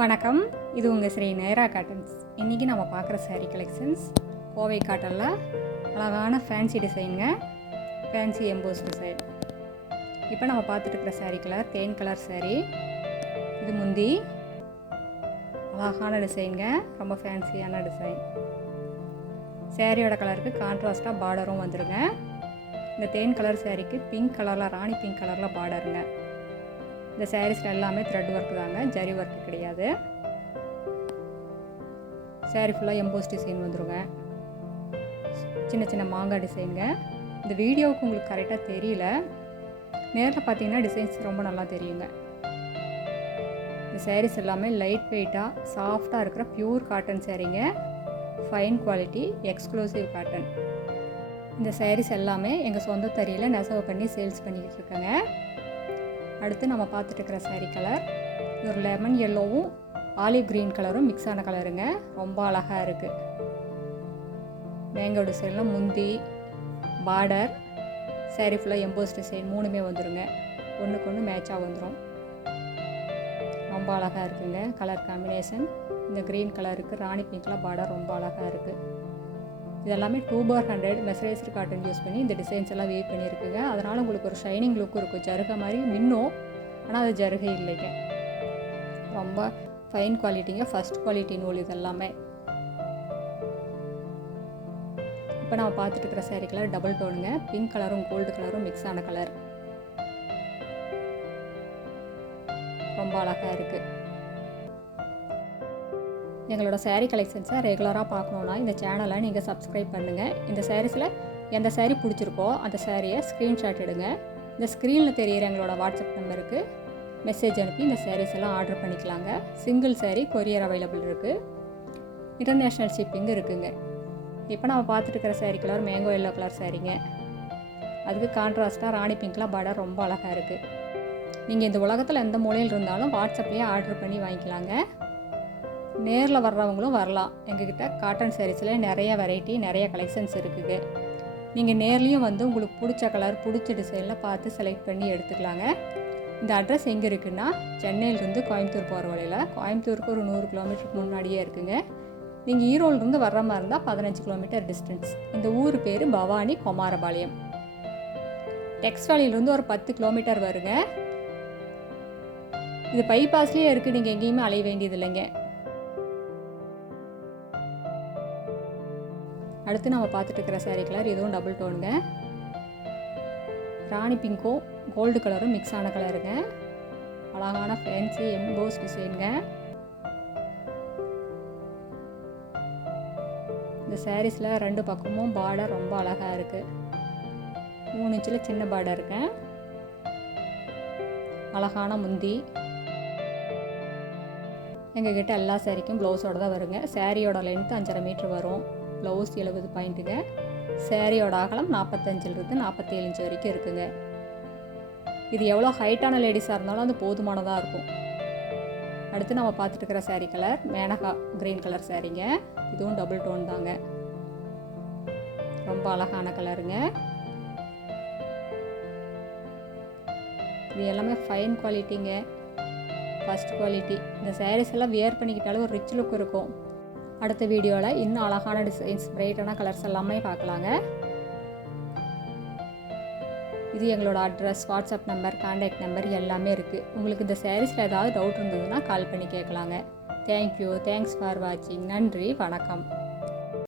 வணக்கம், இது உங்கள் ஸ்ரீ NYRA காட்டன்ஸ். இன்றைக்கி நம்ம பார்க்குற சாரீ கலெக்ஷன்ஸ் கோவை காட்டனில் அழகான ஃபேன்சி டிசைனுங்க, ஃபேன்சி எம்போஸ் டிசைன். இப்போ நம்ம பார்த்துட்டு இருக்கிற சாரீ கலர் தேன் கலர் சாரீ. இது முந்தி அழகான டிசைனுங்க, ரொம்ப ஃபேன்சியான டிசைன். சாரியோட கலருக்கு கான்ட்ராஸ்ட்டாக பார்டரும் வந்துடுங்க. இந்த தேன் கலர் சாரீக்கு பிங்க் கலரில், ராணி பிங்க் கலரில் பார்டருங்க. இந்த சாரீஸில் எல்லாமே த்ரெட் ஒர்க் தாங்க, ஜரி ஒர்க் கிடையாது. சாரீ ஃபுல்லாக எம்போஸ் டிசைன் வந்துடுங்க, சின்ன சின்ன மாங்காய் டிசைனுங்க. இந்த வீடியோவுக்கு உங்களுக்கு கரெக்டாக தெரியல, நேரில் பார்த்தீங்கன்னா டிசைன்ஸ் ரொம்ப நல்லா தெரியுங்க. இந்த சாரீஸ் எல்லாமே லைட் வெயிட்டாக சாஃப்டாக இருக்கிற பியூர் காட்டன் சாரீங்க, ஃபைன் குவாலிட்டி, எக்ஸ்க்ளூசிவ் காட்டன். இந்த சாரீஸ் எல்லாமே எங்கள் சொந்த தறியில் நெசவு பண்ணி சேல்ஸ் பண்ணிக்கிட்டு இருக்கேங்க. அடுத்து நம்ம பார்த்துட்டு இருக்கிற சாரீ கலர் இது ஒரு லெமன் எல்லோவும் ஆலிவ் க்ரீன் கலரும் மிக்ஸ் ஆன கலருங்க, ரொம்ப அழகாக இருக்குது. மேங்கோ டிசைனில் முந்தி, பார்டர், சாரீ ஃபுல்லாக எம்போஸ் டிசைன் மூணுமே வந்துடுங்க, ஒன்றுக்கு ஒன்று மேட்சாக வந்துடும். ரொம்ப அழகாக இருக்குங்க கலர் காம்பினேஷன். இந்த க்ரீன் கலருக்கு ராணி பிங்க்கில் பார்டர் ரொம்ப அழகாக இருக்குது. இதெல்லாமே 2/100 மெசரைஸ்டு காட்டன் யூஸ் பண்ணி இந்த டிசைன்ஸ் எல்லாம் வேவ் பண்ணியிருக்குங்க. அதனால் உங்களுக்கு ஒரு ஷைனிங் லுக்கும் இருக்கும், ஜருகை மாதிரி மின்னும், ஆனால் அது ஜருகை இல்லைங்க. ரொம்ப ஃபைன் குவாலிட்டிங்க, ஃபஸ்ட் குவாலிட்டி நூல் இதெல்லாமே. இப்போ நம்ம பார்த்துட்டு இருக்கிற சாரீ கலர் டபுள் டோனுங்க, பிங்க் கலரும் கோல்டு கலரும் மிக்ஸ் ஆன கலர், ரொம்ப அழகாக இருக்குது. எங்களோட சாரீ கலெக்ஷன்ஸை ரெகுலராக பார்க்கணுன்னா இந்த சேனலை நீங்கள் சப்ஸ்கிரைப் பண்ணுங்கள். இந்த சாரீஸில் எந்த சாரீ பிடிச்சிருக்கோ அந்த சாரியை ஸ்க்ரீன்ஷாட் எடுங்க. இந்த ஸ்க்ரீனில் தெரிகிற எங்களோட வாட்ஸ்அப் நம்பருக்கு மெசேஜ் அனுப்பி இந்த சாரீஸ் எல்லாம் ஆர்டர் பண்ணிக்கலாங்க. சிங்கிள் சாரீ கொரியர் அவைலபிள் இருக்குது, இன்டர்நேஷ்னல் ஷிப்பிங் இருக்குங்க. இப்போ நம்ம பார்த்துட்டு இருக்கிற sari colour mango yellow colour சாரீங்க. அதுக்கு கான்ட்ராஸ்ட்டாக ராணி பிங்க்லாம் பார்டர் ரொம்ப அழகாக இருக்குது. நீங்கள் இந்த உலகத்தில் எந்த மூலையில் இருந்தாலும் வாட்ஸ்அப்லேயே ஆர்டர் பண்ணி வாங்கிக்கலாங்க. நேரில் வர்றவங்களும் வரலாம். எங்ககிட்ட காட்டன் சாரீஸில் நிறைய வெரைட்டி, நிறைய கலெக்ஷன்ஸ் இருக்குது. நீங்கள் நேர்லேயும் வந்து உங்களுக்கு பிடிச்ச கலர், பிடிச்ச டிசைனில் பார்த்து செலக்ட் பண்ணி எடுத்துக்கலாங்க. இந்த அட்ரஸ் எங்கே இருக்குன்னா, சென்னையிலேருந்து கோயம்புத்தூர் போகிற வழியில், கோயம்புத்தூருக்கு ஒரு 100 கிலோமீட்டருக்கு முன்னாடியே இருக்குங்க. நீங்கள் ஈரோடுலேருந்து வர்ற மாதிரி இருந்தால் 15 கிலோமீட்டர் டிஸ்டன்ஸ். இந்த ஊர் பேர் பவானி குமாரபாளையம். டெக்ஸ்டைலிருந்து ஒரு 10 கிலோமீட்டர் வருங்க. இது பைபாஸ்லேயே இருக்குது, நீங்கள் எங்கேயுமே அலைய வேண்டியது இல்லைங்க. அடுத்து நம்ம பார்த்துட்டு இருக்கிற சாரீ கலர் இதுவும் டபுள் டோனுங்க, ராணி பிங்க்கும் கோல்டு கலரும் மிக்ஸ் ஆன கலருங்க, அழகான ஃபேன்சி எம்போஸ் டிசைனுங்க. இந்த சாரீஸில் 2 பக்கமும் பார்டர் ரொம்ப அழகாக இருக்குது. 3 இன்ச்சில் சின்ன பார்டர் இருக்கு, அழகான முந்தி. எங்ககிட்ட எல்லா சாரீக்கும் ப்ளவுஸோடு தான் வருங்க. சாரியோட லென்த்து 5.5 மீட்டர் வரும், ப்ளவுஸ் 70 பாயிண்ட்டுங்க. சாரியோட அகலம் 45லிருந்து 47 இன்ச் வரைக்கும் இருக்குங்க. இது எவ்வளோ ஹைட்டான லேடிஸாக இருந்தாலும் அது போதுமானதாக இருக்கும். அடுத்து நம்ம பார்த்துட்டு இருக்கிற sari colour Menaka green colour சாரீங்க. இதுவும் டபுள் டோன் தாங்க, ரொம்ப அழகான கலருங்க. இது எல்லாமே ஃபைன் குவாலிட்டிங்க, ஃபஸ்ட் குவாலிட்டி. இந்த சாரீஸ் எல்லாம் வியர் பண்ணிக்கிட்டாலும் ஒரு ரிச் லுக் இருக்கும். அடுத்த வீடியோவில் இன்னும் அழகான டிசைன்ஸ், பிரைட்டான கலர்ஸ் எல்லாமே பார்க்கலாங்க. இது எங்களோட address, WhatsApp number, contact number எல்லாமே இருக்குது. உங்களுக்கு இந்த சாரீஸில் ஏதாவது டவுட் இருந்ததுன்னா கால் பண்ணி கேட்கலாங்க. தேங்க்யூ, தேங்க்ஸ் ஃபார் வாட்சிங். நன்றி, வணக்கம்.